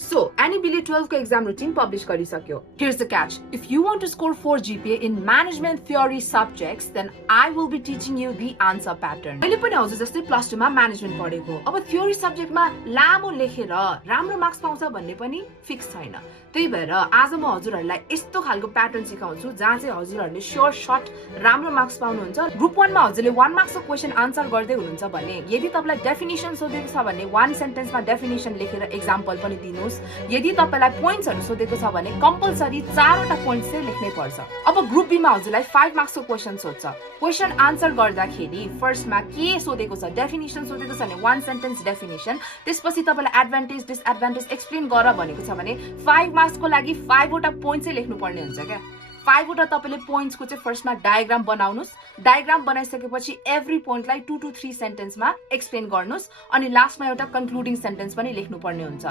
So, NEBLE 12 को exam routine publish गरिसक्यो. Here's the catch. If you want to score 4 GPA in management theory subjects, then I will be teaching you the answer pattern. मैले पनि हजुर जस्तै plus 2 मा management पढेको. अब theory सब्जेक्टमा लामो लेखेर राम्रो मार्क्स पाउँछ भन्ने पनि फिक्स छैन. त्यही भएर आज म हजुरहरुलाई यस्तो खालको प्याटर्न सिकाउँछु जहाँ चाहिँ हजुरहरुले श्योर शट राम्रो मार्क्स पाउनुहुन्छ. ग्रुप 1 मा हजुरले 1 मार्क्स को क्वेशन आन्सर गर्दै हुनुहुन्छ भने यदि तपाईलाई डेफिनिसन सोधेको छ भने 1 सेन्टेन्समा डेफिनिसन लेखेर एक्जाम्पल पनि दिनुहोस्. यदि तपाईलाई पोइन्ट्सहरु सोधेको छ भने कम्पल्सरी 4 वटा पोइन्ट्स चाहिँ लेख्नै पर्छ. अब ग्रुप बी मा हजुरलाई 5 मार्क्स को क्वेशन सोध्छ. क्वेशन आन्सर गर्दाखेरि फर्स्टमा के सोधेको छ, डेफिनिसन सोधेको छ भने 1 सेन्टेन्स डेफिनिसन, त्यसपछि तपाईलाई एडभान्टेज डिसएडभान्टेज एक्सप्लेन गर भनेको छ भने 5 मार्क्स को लागि 5 वटा पोइन्ट चाहिँ लेख्नु पर्ने हुन्छ क्या. 5 वटा तपाईले पोइन्ट्स को चाहिँ फर्स्टमा डायग्राम बनाउनुस्. डायग्राम बनाइसकेपछि एभ्री पोइन्टलाई 2 to 3 सेन्टेन्समा एक्सप्लेन गर्नुस् अनि लास्टमा एउटा कन्क्लुडिङ सेन्टेन्स पनि लेख्नु पर्ने हुन्छ.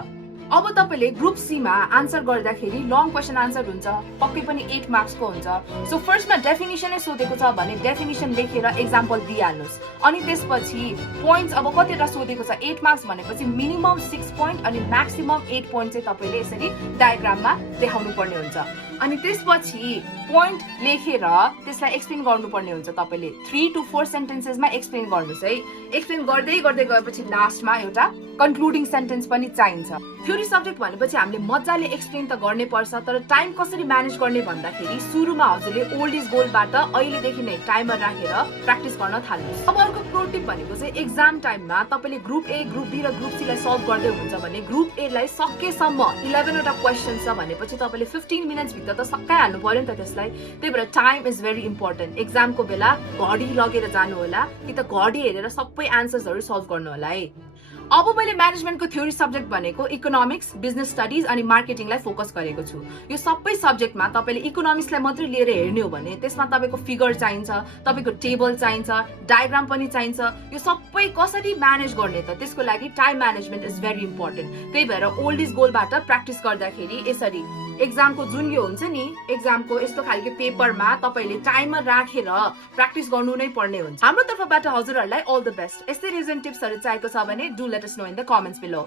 अब तपाईले ग्रुप सी मा आन्सर गर्दाखेरि लङ क्वेशन आन्सर हुन्छ, पक्कै पनि 8 मार्क्स को हुन्छ. सो फर्स्टमा डेफिनिसन नै सोधेको छ भने डेफिनिसन लेखेर एक्जाम्पल दिइहाल्नुस्. अनि त्यसपछि पोइन्ट्स अब कतिवटा सोधेको छ 8 मार्क्स भनेपछि मिनिमम 6 पोइन्ट अनि म्याक्सिमम 8 पोइन्ट चाहिँ तपाईले यसरी डायग्राममा देखाउनु पर्ने हुन्छ. अनि त्यसपछि पोइन्ट लेखेर त्यसलाई एक्सप्लेन गर्नुपर्ने हुन्छ. तपाईले 3 to 4 सेन्टेन्सेसमा एक्सप्लेन गर्नुस् है. एक्सप्लेन गर्दै गर्दै गएपछि लास्टमा एउटा कन्क्लुडिङ सेन्टेन्स पनि चाहिन्छ. थ्योरी सब्जेक्ट भनेपछि हामीले मजाले एक्सप्लेन त गर्नै पर्छ, तर टाइम कसरी म्यानेज गर्ने भन्दाखेरि सुरुमा हजुरले ओल्ड इज गोल्डबाट अहिलेदेखि नै टाइमर राखेर प्र्याक्टिस गर्न थाल्नुहोस्. अब अर्को प्रो टिप भनेको चाहिँ एक्जाम टाइममा तपाईले ग्रुप ए, ग्रुप बी र ग्रुप सी लाई सल्भ गर्दै हुनुहुन्छ भने ग्रुप ए लाई सकेसम्म 11 वटा क्वेशन छ भनेपछि तपाईले 15 मिनेट्स भित्र त सकाइहाल्नु पर्यो नि त त्यसलाई. त्यही भएर टाइम इज भेरी इम्पोर्टेन्ट. एक्जामको बेला घडी लगेर जानु होला कि त घडी हेरेर सबै एन्सर्सहरु सल्भ गर्नु होला है. अब मैले म्यानेजमेन्टको थ्योरी सब्जेक्ट भनेको इकोनोमिक्स, बिजनेस स्टडिज अनि मार्केटिङलाई फोकस गरेको छु. यो सबै सब्जेक्टमा तपाईले इकोनोमिक्सलाई मात्रै लिएर हेर्ने हो भने त्यसमा तपाईको फिगर चाहिन्छ, तपाईको टेबल चाहिन्छ, डायग्राम पनि चाहिन्छ. यो सबै कसरी म्यानेज गर्ने त त्यसको लागि time management is very important. त्यही भएर ओल्ड इज गोल्डबाट प्र्याक्टिस गर्दाखेरि यसरी एक्जामको जुन यो हुन्छ नि एक्जामको यस्तो खालको पेपरमा तपाईले टाइमर राखेर प्र्याक्टिस गर्नु नै पर्ने हुन्छ. हाम्रो तर्फबाट हजुरहरुलाई अल द बेस्ट. यस्तै रिजन टिप्सहरु चाहिएको छ भने do let us know in the comments below.